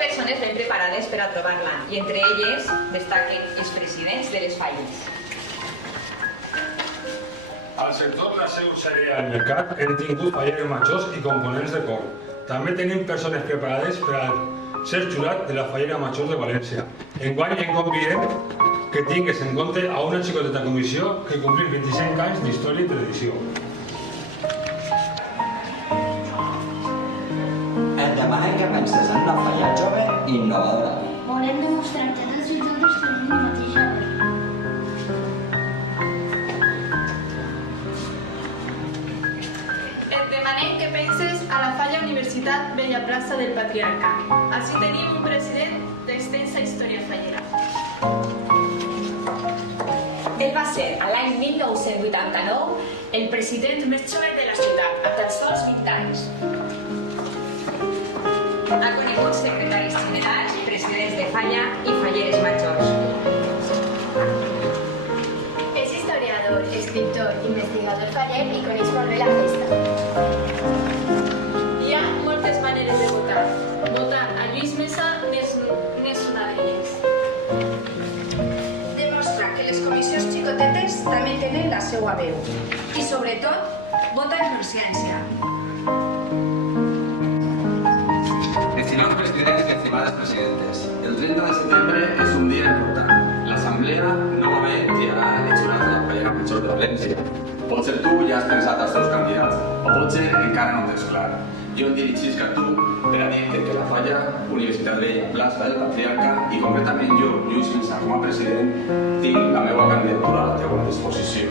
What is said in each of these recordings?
persones ben preparades per a trobar-la i entre elles destaquen els presidents de les falles. Al sector de la seu cereal al mercat hem tingut falleres majors i components de cor. També tenim persones preparades per a ser jurat de la fallera major de València. Enguany en convidem que tingues en compte a una xicoteta comissió que complim 25 anys d'història i tradició. Et demanem que penses en una falla jove i innovadora. Volem demostrar que tots i totes tenim el mateix valor. Et demanem que penses a la falla Universitat Bella Plaça del Patriarcat. Així tenim un president d'extensa història fallera. Ell va ser, a l'any 1989, el president més jove de la ciutat, a tan sols 20 anys. Ha conegut secretaris generals, presidents de falla i falleres majors. És historiador, escriptor, investigador faller i coneix molt bé la festa. Hi ha moltes maneres de votar. Votar a Lluís Mesa n'és una d'elles. Demostra que les comissions xicotetes també tenen la seva veu. I sobretot, vota en consciència. Estimados presidentes y estimadas presidentes, el 30 de setembre és un dia important. L'Assemblea novament triarà el jurat de la fallera major de València. Potser tu ja has pensat als teus candidats, o potser encara no ho tens clar. Jo em dirigisc a tu per a dir-te que la falla Universitat Bella Plaça del Patriarcat i concretament jo, Lluís Mesa, com a president, tinc la meva candidatura a la teva disposició.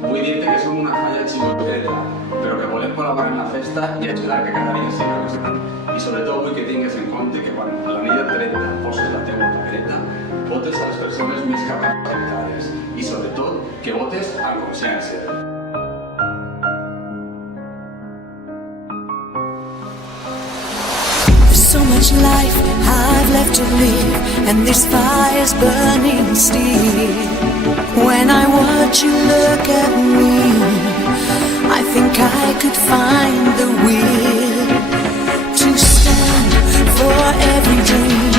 Vull dir-te que som una falla xicoteta, però que volem col·laborar en la festa i ajudar que cada dia sigui més gran. I sobretot vull que tingues en compte que quan a la nit del 30 poses la teva papereta, votes a les persones més capacitades i sobretot que votes a consciència. So much life I've left to live, and this fire's burning still. When I watch you look at me, I think I could find the will to stand for every dream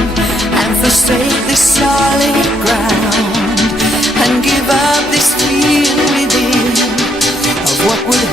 and forsake this sorrow.